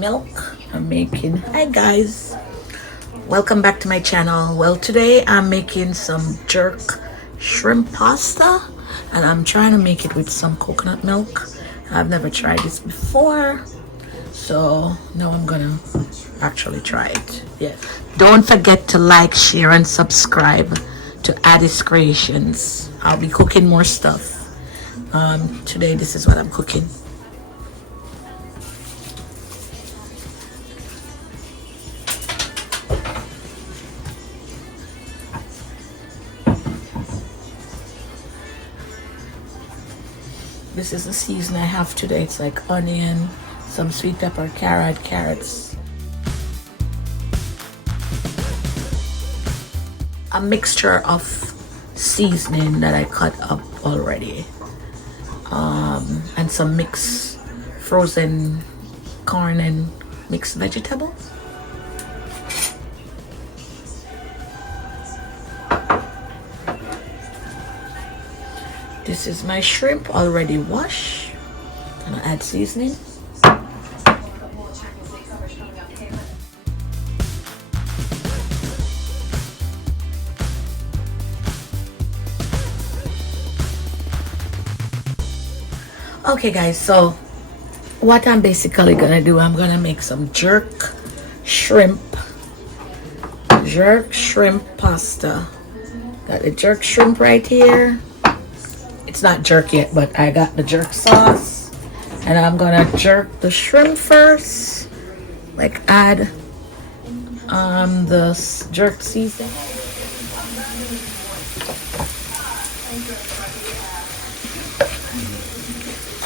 milk. I'm making, hi guys, welcome back to my channel. Well, today I'm making some jerk shrimp pasta, and I'm trying to make it with some coconut milk. I've never tried this before, so now I'm gonna actually try it. Yeah, don't forget to like, share, and subscribe to Addis Creations. I'll be cooking more stuff. Today this is what I'm cooking. This is the season I have today. It's like onion, some sweet pepper, carrots. A mixture of seasoning that I cut up already. And some mixed frozen corn and mixed vegetables. This is my shrimp already washed. Gonna add seasoning. Okay guys, so what I'm basically gonna do, I'm gonna make some jerk shrimp pasta. Got the jerk shrimp right here. It's not jerk yet, but I got the jerk sauce, and I'm gonna jerk the shrimp first, like add the jerk seasoning.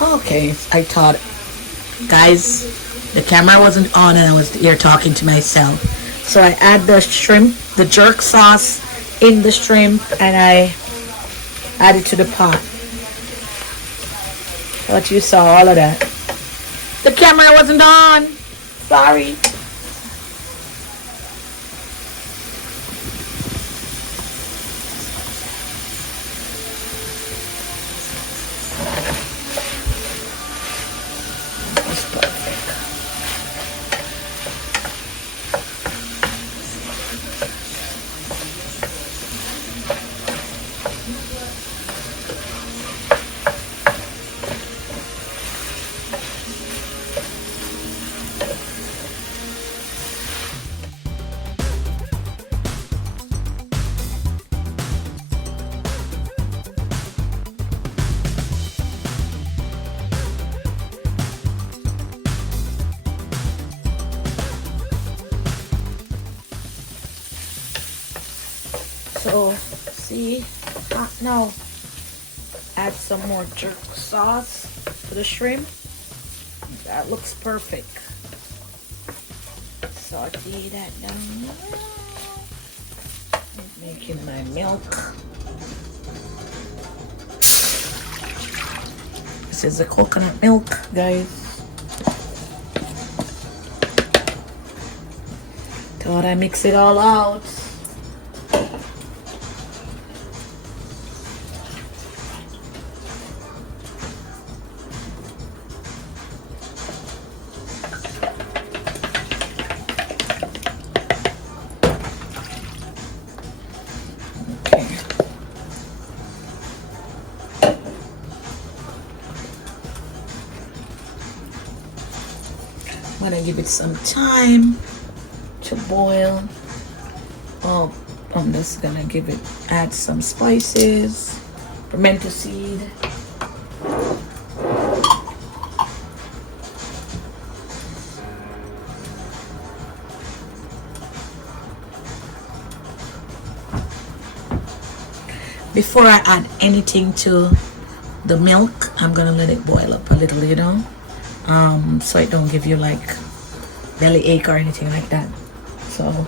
Okay, I thought, guys, the camera wasn't on and I was here talking to myself. So I add the shrimp, the jerk sauce in the shrimp, and I add it to the pot. Thought you saw all of that. The camera wasn't on. Sorry. So, see, now add some more jerk sauce to the shrimp. That looks perfect. Saute that down. Making my milk. This is the coconut milk, guys. Thought I mix it all out. I'm gonna give it some time to boil. Oh, I'm just gonna add some spices, pimento seed. Before I add anything to the milk, I'm gonna let it boil up a little, so it don't give you like belly ache or anything like that. So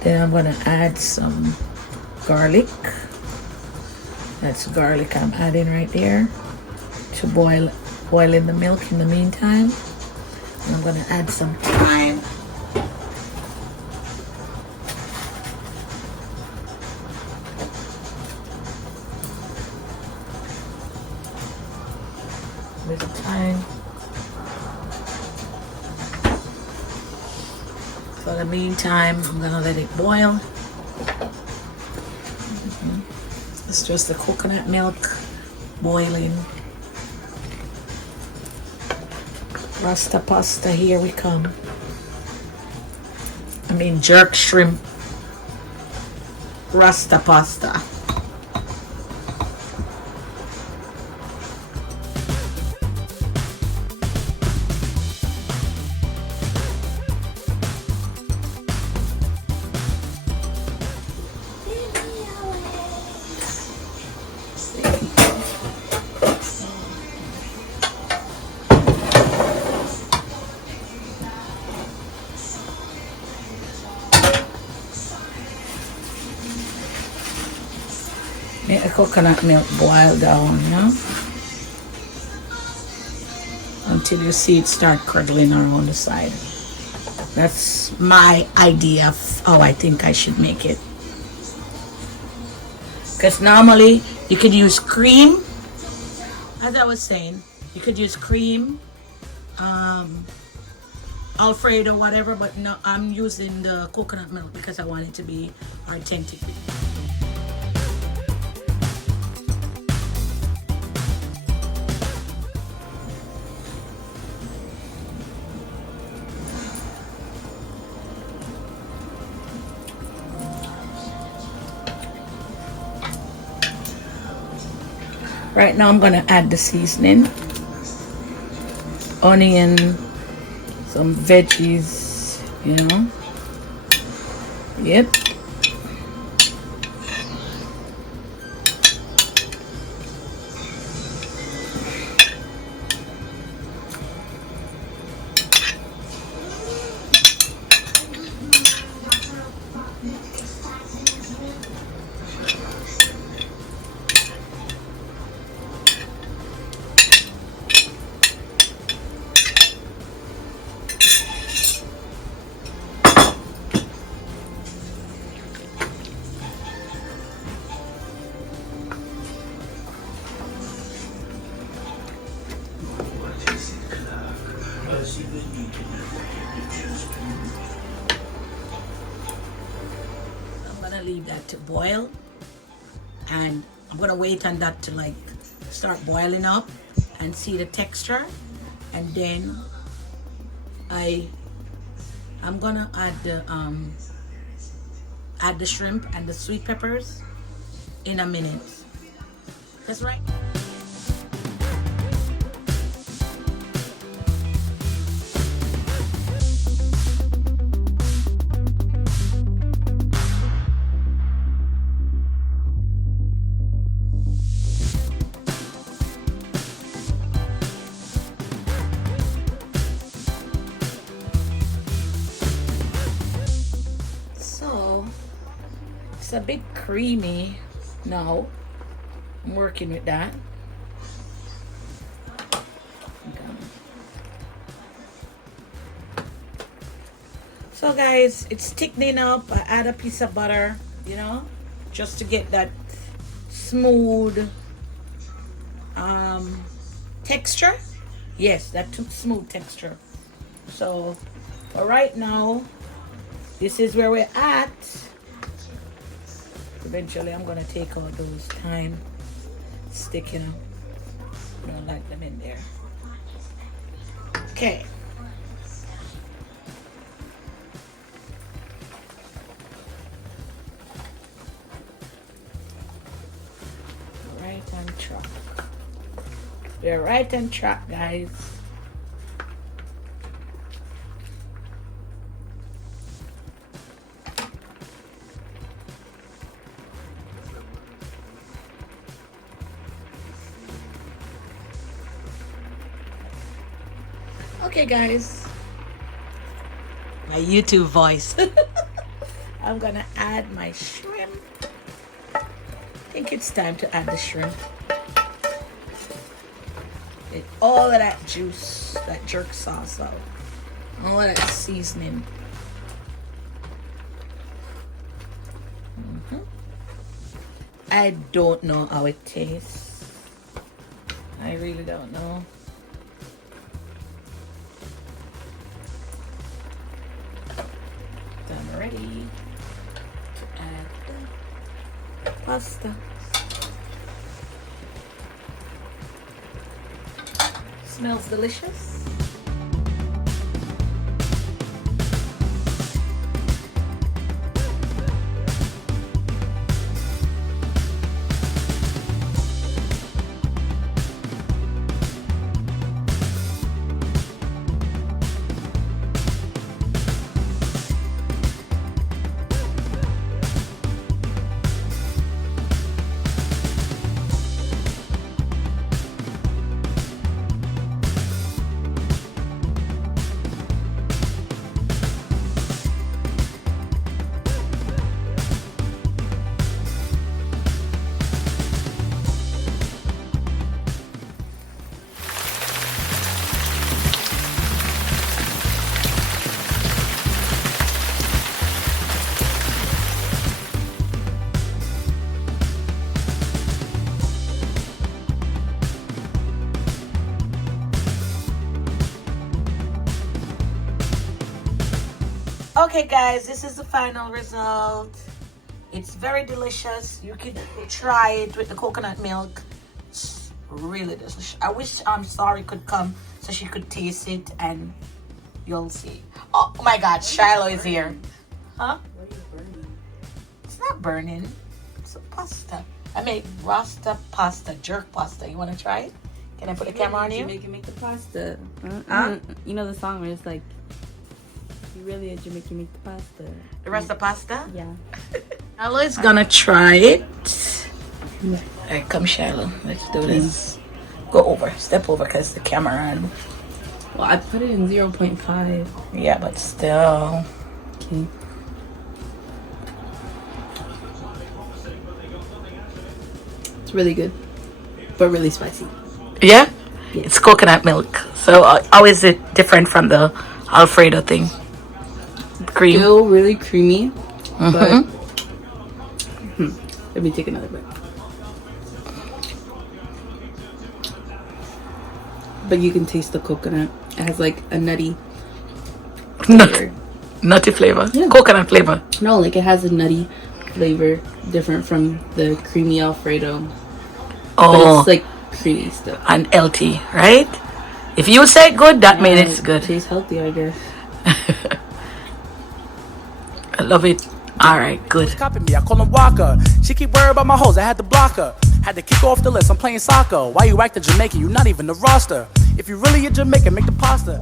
then I'm gonna add some garlic. That's garlic I'm adding right there to boil in the milk in the meantime. And I'm gonna add some thyme. With thyme. meantime, I'm gonna let it boil. It's just the coconut milk boiling. Rasta pasta, here we come. I mean jerk shrimp rasta pasta. Make the coconut milk boil down, you know, until you see it start curdling around the side. That's my idea of how I think I should make it. Because normally you could use cream, as I was saying, you could use cream, Alfredo, whatever, but no, I'm using the coconut milk because I want it to be authentic. Right now I'm gonna add the seasoning, onion, some veggies, you know. Yep. I'm gonna leave that to boil, and I'm gonna wait on that to like start boiling up and see the texture, and then I'm gonna add the shrimp and the sweet peppers in a minute. That's right. It's a bit creamy now. I'm working with that. Okay. So guys, it's thickening up. I add a piece of butter, you know, just to get that smooth texture. Yes, that smooth texture. So for right now, this is where we're at. Eventually I'm gonna take out those thyme sticking. I don't like them in there. Okay. Right on track. We're right on track, guys. Okay guys, my YouTube voice. I'm gonna add my shrimp. I think it's time to add the shrimp. Get all of that juice, that jerk sauce out, all of that seasoning. I don't know how it tastes. I really don't know. ready to add the pasta. Smells delicious. Okay guys, this is the final result. It's very delicious. You could try it with the coconut milk. It's really delicious. I wish Sorry could come so she could taste it and you'll see. Oh my god, Shiloh is here. Huh? It's not burning. It's a pasta. I made rasta pasta, jerk pasta. You want to try it? Can I put the camera on you? Jamaican make the pasta. You know the song where it's like, you really a Jamaican make the pasta. The rasta pasta? Yeah. Shiloh is gonna try it. Alright, come Shiloh. Let's do this. Go over. Step over because the camera on. Well, I put it in 0.5. Yeah, but still. Okay. It's really good, but really spicy. Yeah? It's coconut milk. So how is it different from the Alfredo thing? Cream? Still really creamy, but let me take another bite. But you can taste the coconut. It has like a nutty flavor. Nutty flavor? Yeah. Coconut flavor? No, like it has a nutty flavor, different from the creamy Alfredo. Oh. But it's like creamy stuff. And healthy, right? If you say good, that means it's good. It tastes healthy, I guess. I love it. All right, good. Copying me, I call him Walker. She keep worried about my hoes, I had to block her. Had to kick off the list, I'm playing soccer. Why you acting Jamaican? You not even the roster. If you really a Jamaican, make the pasta.